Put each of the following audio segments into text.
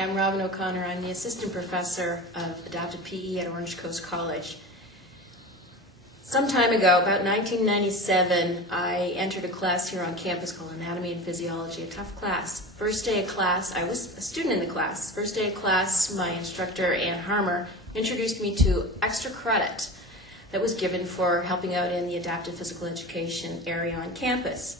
I'm Robin O'Connor. I'm the assistant professor of adaptive PE at Orange Coast College. Some time ago, about 1997, I entered a class here on campus called Anatomy and Physiology, a tough class. First day of class, I was a student in the class. First day of class, my instructor, Ann Harmer, introduced me to extra credit that was given for helping out in the adaptive physical education area on campus.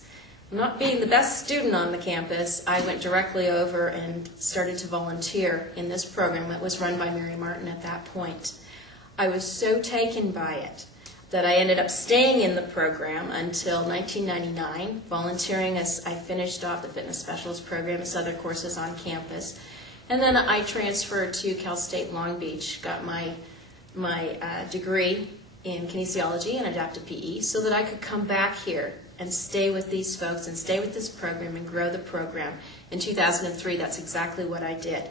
Not being the best student on the campus, I went directly over and started to volunteer in this program that was run by Mary Martin at that point. I was so taken by it that I ended up staying in the program until 1999, volunteering as I finished off the fitness specialist program as other courses on campus. And then I transferred to Cal State Long Beach, got my degree in kinesiology and adaptive PE so that I could come back here and stay with these folks and stay with this program and grow the program. In 2003, that's exactly what I did.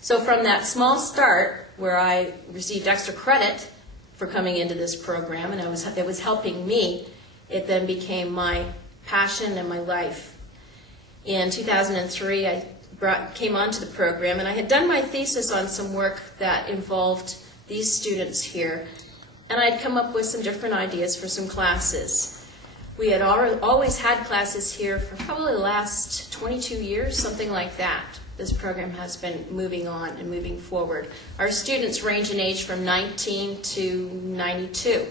So from that small start where I received extra credit for coming into this program and it was helping me, it then became my passion and my life. In 2003, I came onto the program and I had done my thesis on some work that involved these students here, and I'd come up with some different ideas for some classes. We had always had classes here for probably the last 22 years, something like that. This program has been moving on and moving forward. Our students range in age from 19 to 92,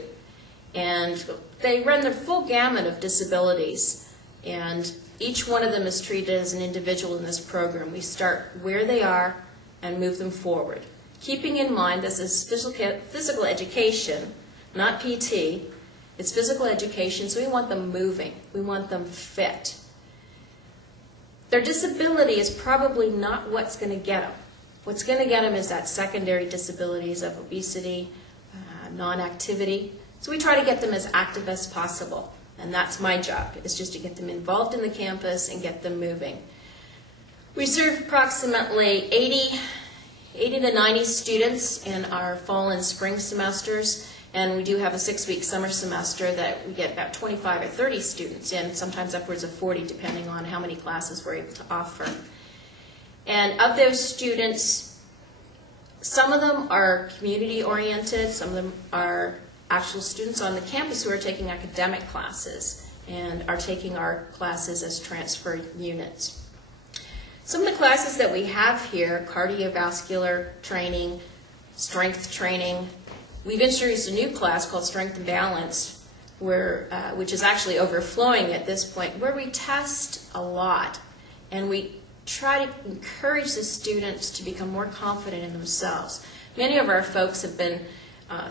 and they run the full gamut of disabilities, and each one of them is treated as an individual in this program. We start where they are and move them forward, keeping in mind this is physical education, not PT. It's physical education, so we want them moving. We want them fit. Their disability is probably not what's going to get them. What's going to get them is that secondary disabilities of obesity, non-activity. So we try to get them as active as possible, and that's my job, is just to get them involved in the campus and get them moving. We serve approximately 80 to 90 students in our fall and spring semesters. And we do have a 6-week summer semester that we get about 25 or 30 students in, sometimes upwards of 40, depending on how many classes we're able to offer. And of those students, some of them are community-oriented, some of them are actual students on the campus who are taking academic classes and are taking our classes as transfer units. Some of the classes that we have here, cardiovascular training, strength training. We've introduced a new class called Strength and Balance, which is actually overflowing at this point, where we test a lot and we try to encourage the students to become more confident in themselves. Many of our folks have been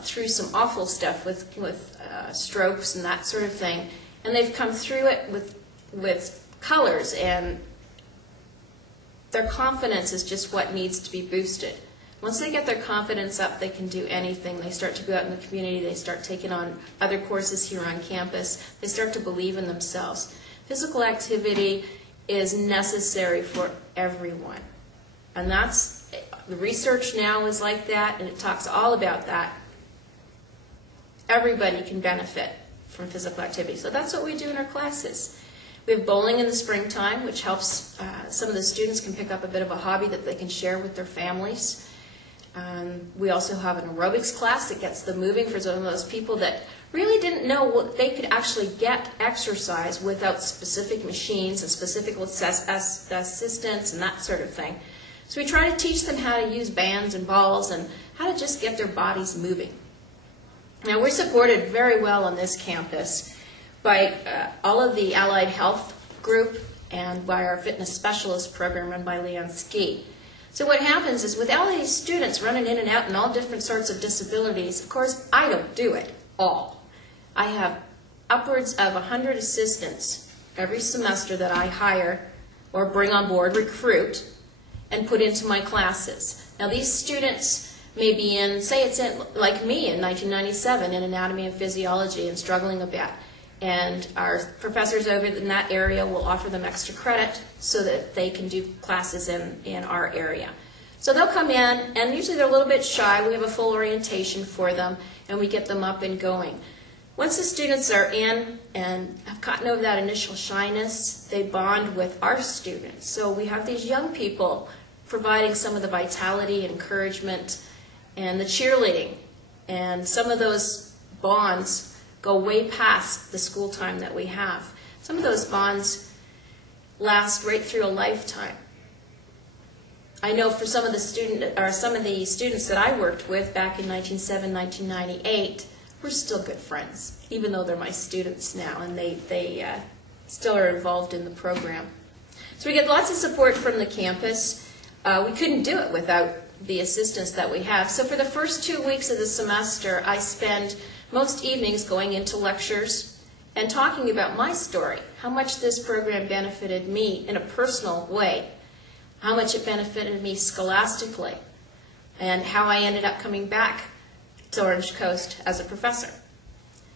through some awful stuff with strokes and that sort of thing, and they've come through it with colors, and their confidence is just what needs to be boosted. Once they get their confidence up, they can do anything. They start to go out in the community. They start taking on other courses here on campus. They start to believe in themselves. Physical activity is necessary for everyone. And that's, the research now is like that, and it talks all about that. Everybody can benefit from physical activity. So that's what we do in our classes. We have bowling in the springtime, which helps some of the students can pick up a bit of a hobby that they can share with their families. We also have an aerobics class that gets them moving for some of those people that really didn't know what they could actually get exercise without specific machines and specific assistance and that sort of thing. So we try to teach them how to use bands and balls and how to just get their bodies moving. Now, we're supported very well on this campus by all of the allied health group and by our fitness specialist program run by Leon Ski. So what happens is with all these students running in and out and all different sorts of disabilities, of course, I don't do it all. I have upwards of 100 assistants every semester that I hire or bring on board, recruit, and put into my classes. Now these students may be in, say it's in, like me in 1997 in anatomy and physiology and struggling a bit. And our professors over in that area will offer them extra credit so that they can do classes in our area. So they'll come in, and usually they're a little bit shy. We have a full orientation for them, and we get them up and going. Once the students are in and have gotten over that initial shyness, they bond with our students. So we have these young people providing some of the vitality, encouragement, and the cheerleading. And some of those bonds go way past the school time that we have. Some of those bonds last right through a lifetime. I know for some of the students that I worked with back in 1997, 1998, we're still good friends, even though they're my students now, and they still are involved in the program. So we get lots of support from the campus. We couldn't do it without the assistance that we have. So for the first 2 weeks of the semester, I spend most evenings going into lectures and talking about my story, how much this program benefited me in a personal way, how much it benefited me scholastically, and how I ended up coming back to Orange Coast as a professor.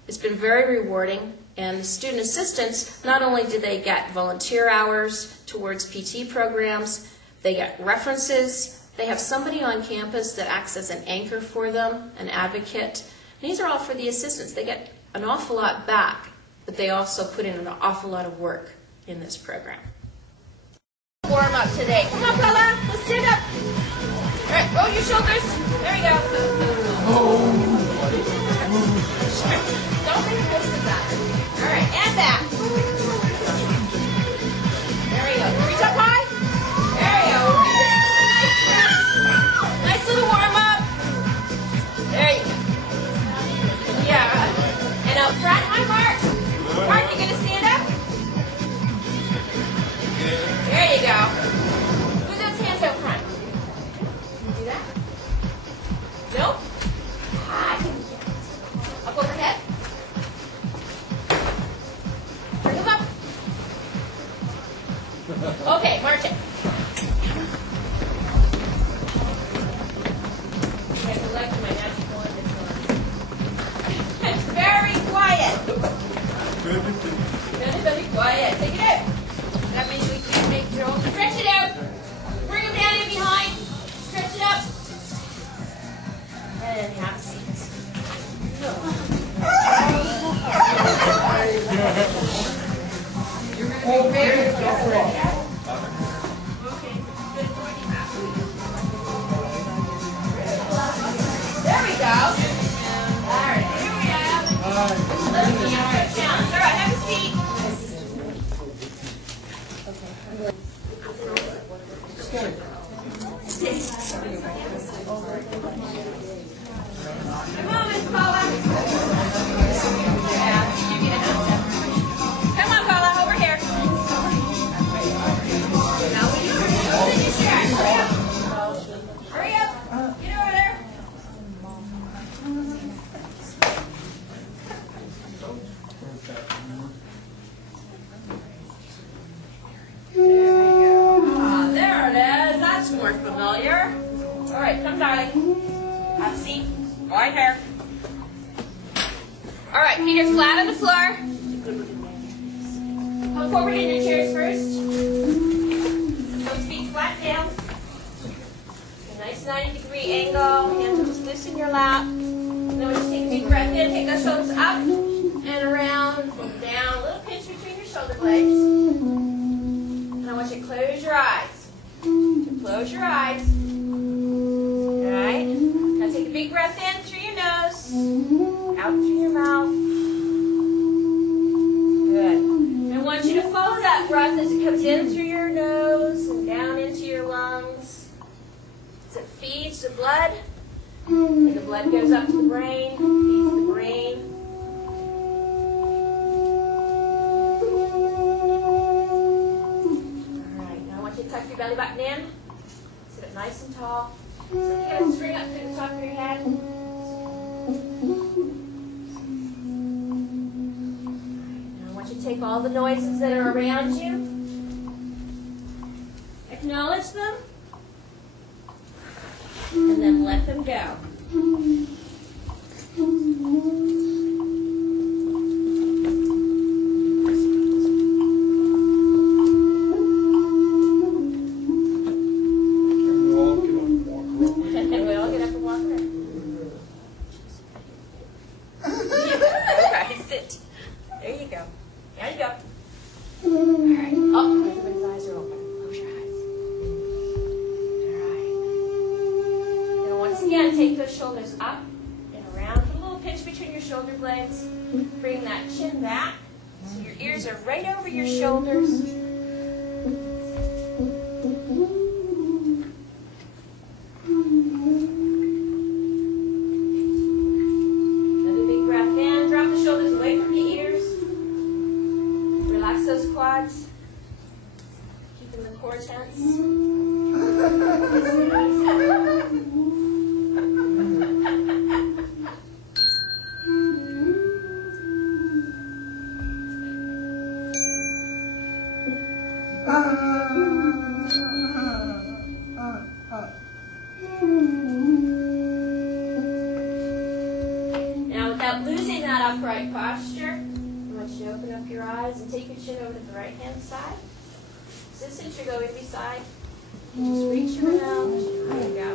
It's been very rewarding, and the student assistants, not only do they get volunteer hours towards PT programs, they get references, they have somebody on campus that acts as an anchor for them, an advocate. And these are all for the assistants. They get an awful lot back, but they also put in an awful lot of work in this program. Warm up today. Come on, Paula. Let's stand up. All right, roll your shoulders. There you go. Don't make a fist of that. All right, and back. There we go. Reach up high. There you go. Nice little warm up. There you go. Yeah. And out front, hi, Mark. Mark, you gonna stand up? There you go. Move those hands out front. Can you do that? Nope. I can get it. Up overhead. Bring them up. Okay, march it. I have to let my magic wand this one. It's very quiet. Very quiet. Take it out. That means we can't make Joe. Stretch it out. Bring him down in behind. Stretch it up. And have a seat. There we go. All right, here we are. Stretch down. All right, have a seat. Come on, Miss Paula. Yeah, you get it. Come on, Paula, over here. Now we sit in your chair. Hurry up. Hurry up. Get over there. There it is. That's more familiar. All right, come, darling. Have a seat. Right here. All right, feet are flat on the floor. Come forward in your chairs first. Those feet flat down. A nice 90-degree angle. Hands will just loosen your lap. And then when you take a deep breath in, take those shoulders up and around and down. A little pinch between your shoulder blades. And I want you to close your eyes. Close your eyes. All right. Now take a big breath in through your nose, out through your mouth. Good. And I want you to follow that breath as it comes in through your nose and down into your lungs. As it feeds the blood, and the blood goes up to the brain, feeds the brain. Tuck your belly button in. Sit up nice and tall. So you get a string up to the top of your head. Now I want you to take all the noises that are around you. Acknowledge them. And then let them go. legs. Bring that chin back so your ears are right over your shoulders. Another big breath in. Drop the shoulders away from your ears. Relax those quads. Keeping the core tense. Now, without losing that upright posture, I want you to open up your eyes and take your chin over to the right-hand side. So since you're going beside, just reach around. There you go.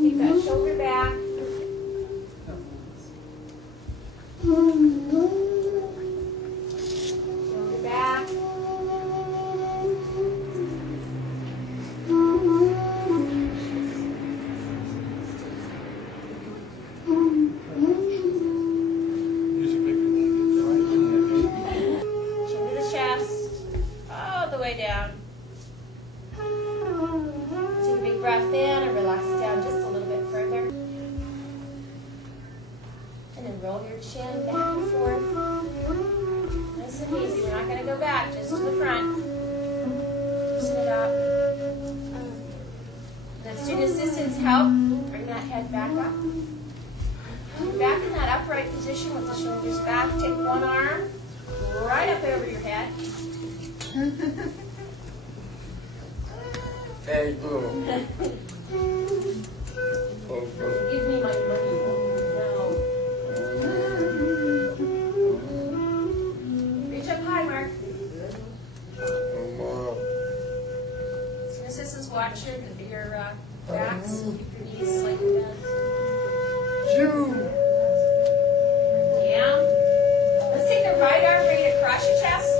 Keep that shoulder back. Shoulder back. Chin to the chest, all the way down. Take a big breath in and relax it down just a little bit further. And then roll your chin back and forth. Nice and easy. We're not going to go back, just to the front. Loosen it up. Let student assistants help. Bring that head back up. Back in that upright position with the shoulders back. Take one arm right up over your head. Hey, boo. Give me my money. No. Reach up high, Mark. Student assistants, watch your backs. Keep your knees slightly bent. Down. Let's take the right arm, bring it across your chest.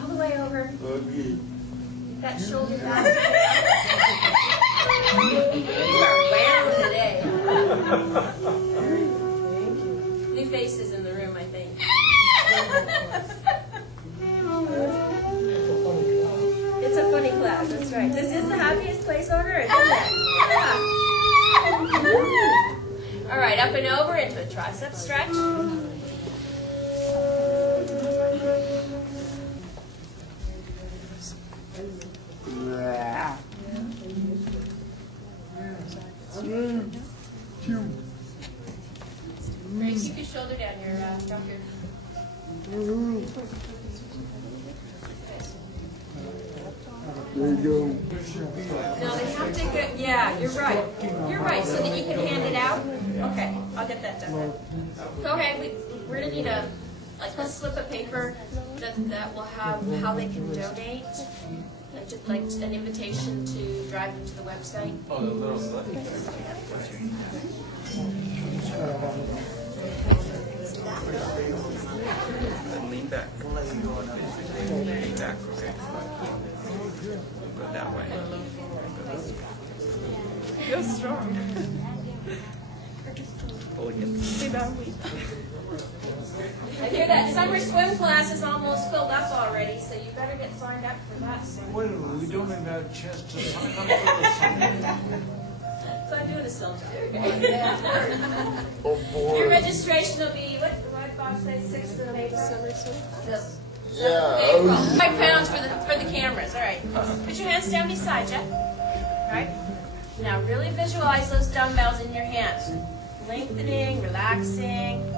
All the way over. Keep that shoulder back. You are round today. New faces in the room, I think. It's a funny class, that's right. This is the happiest place on earth, isn't it? Yeah. All right, up and over into a tricep stretch. Great, keep your shoulder down here, drop your... There you go. No, they have to go, yeah, you're right. You're right, so that you can hand it out. Okay, I'll get that done. Go ahead, we're gonna need a slip of paper that will have how they can donate. Just like an invitation to drive them to the website. Oh, the little slip. Lean back. Lean back, okay. Go that way. You're strong. Pull against. I hear that summer swim class is almost filled up already, so you better get signed up for that soon. Wait a minute, we don't even have a chance to sign up for this. So I'm doing a self Oh, boy. Your registration will be, what did Bob say, 6th of April? Summer swim? Yeah. April. 5 pounds for the cameras, all right. Put your hands down beside you. All right? Now really visualize those dumbbells in your hands. Lengthening, relaxing.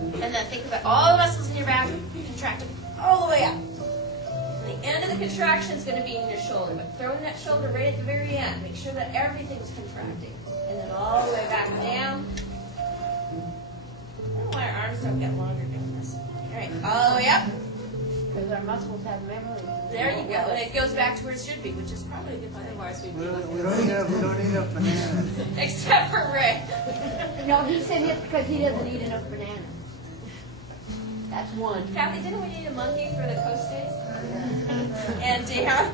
And then think about all the muscles in your back contracting all the way up. And the end of the contraction is going to be in your shoulder, but throw in that shoulder right at the very end. Make sure that everything's contracting. And then all the way back down. I don't know why our arms don't get longer doing this. All right, all the way up. Because our muscles have memory. There you go. And it goes back to where it should be, which is probably a good thing. Otherwise, we'd be We don't need a banana. except for Ray. No, he said it because he doesn't eat enough bananas. That's one. Kathy, didn't we need a monkey for the coast days? And Dan?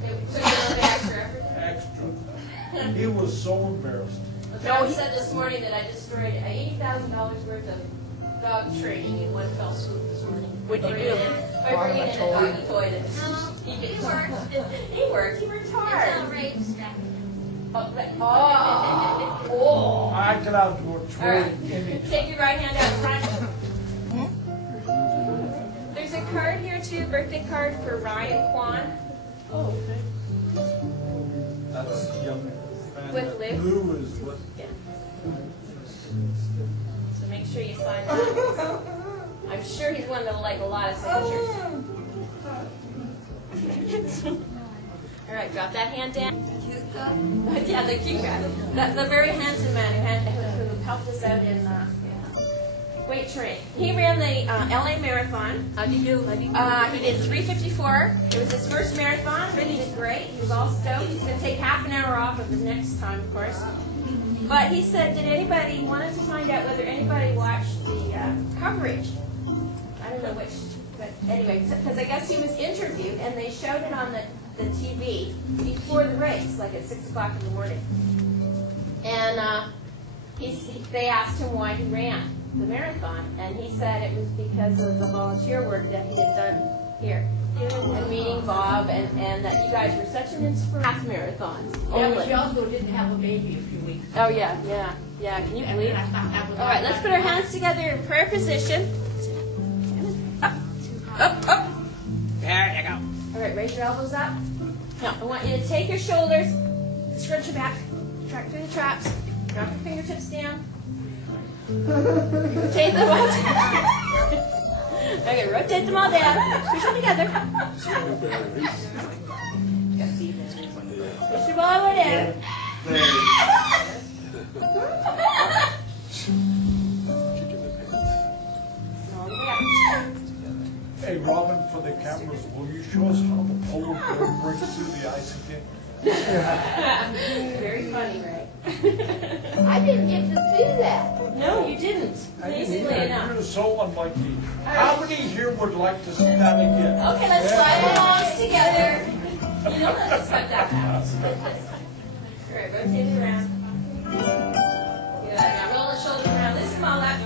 They took a little bit extra everything. Extra. He was so embarrassed. John said this morning that I destroyed $80,000 worth of dog training in one fell swoop this morning. What'd you do? By bringing in a doggy toy that he could work. He worked. He worked hard. Oh. I could outdo a All toy right. any Take your right hand out front. There's a card here too, birthday card for Ryan Kwan. Oh, okay. That's young man. With Liv? Lou is what? Yeah. So make sure you sign that. I'm sure he's one that'll like a lot of signatures. All right, drop that hand down. Yeah, the cute guy. The very handsome man who helped us out in weight training. He ran the LA Marathon. How did you do? He did 3:54. It was his first marathon. Really did great. He was all stoked. He's going to take half an hour off of his next time, of course. But he said, wanted to find out whether anybody watched the coverage. I don't know which, but anyway, because I guess he was interviewed and they showed it on the TV before the race, like at 6 o'clock in the morning. And they asked him why he ran the marathon, and he said it was because of the volunteer work that he had done here. And meeting Bob, and that you guys were such an inspiration. Half marathons. Yeah, but she also didn't have a baby a few weeks ago. Oh, yeah. Can you believe it? All right, let's put our hands together in prayer position. Up. There you go. All right, raise your elbows up. Now, I want you to take your shoulders, scrunch your back, track through the traps, drop your fingertips down. Rotate them all down. Okay, rotate them all down. Push them together. Push them all the way down. All the way up. Hey, Robin, for the cameras, will you show us how the polar bear breaks through the ice again? Very funny, right? I didn't get to see that. No, you didn't. Amazingly enough. You're so unlike me. How many here would like to see that again? Okay, let's slide our arms together. You know that it's cut that out. All right, rotate it around. Good. Now roll the shoulders around. Lift them all up.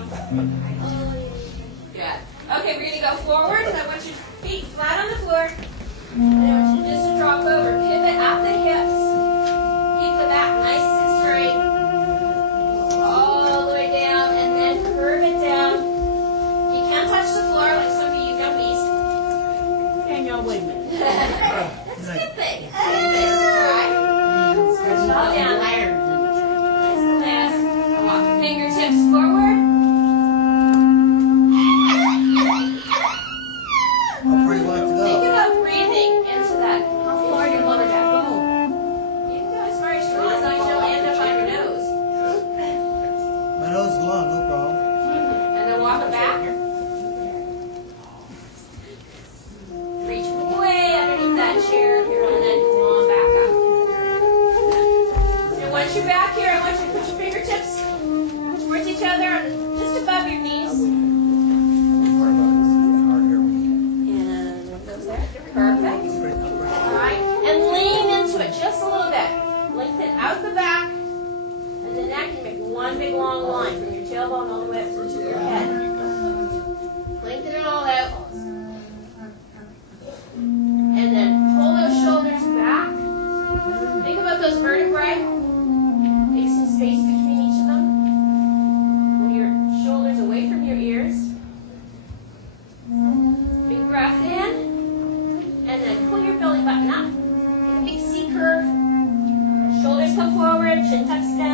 Good. Okay, we're going to go forward, and I want your feet flat on the floor. And I want you just to drop over. Pivot at the hips. Keep the back nice and straight. All the way down, and then curve it down. You can't touch the floor like some of you gummies. Daniel, wait a minute. That's a good thing. It's a good thing. All right? Stretch it all down. Nice and fast. Walk the fingertips forward. Where you want to Think go? about breathing into that. How far you want to go. You can go as far as you want, as long as you don't end up on your nose. My nose is long, no problem. And then walk it back. Reach way underneath that chair here, and then come on back up. And once you're back here, I want you to put your fingertips towards each other, just above your knees. And goes there. Perfect. All right. And lean into it just a little bit. Lengthen out the back and the neck. You make one big long line from your tailbone all the way up to your head. Lengthen it all out. And then pull those shoulders back. Think about those vertebrae. Make some space between each of them. Pull your shoulders away from your ears. Big breath in. And then pull your belly button up. Get a big C curve. Shoulders come forward, chin tucks down.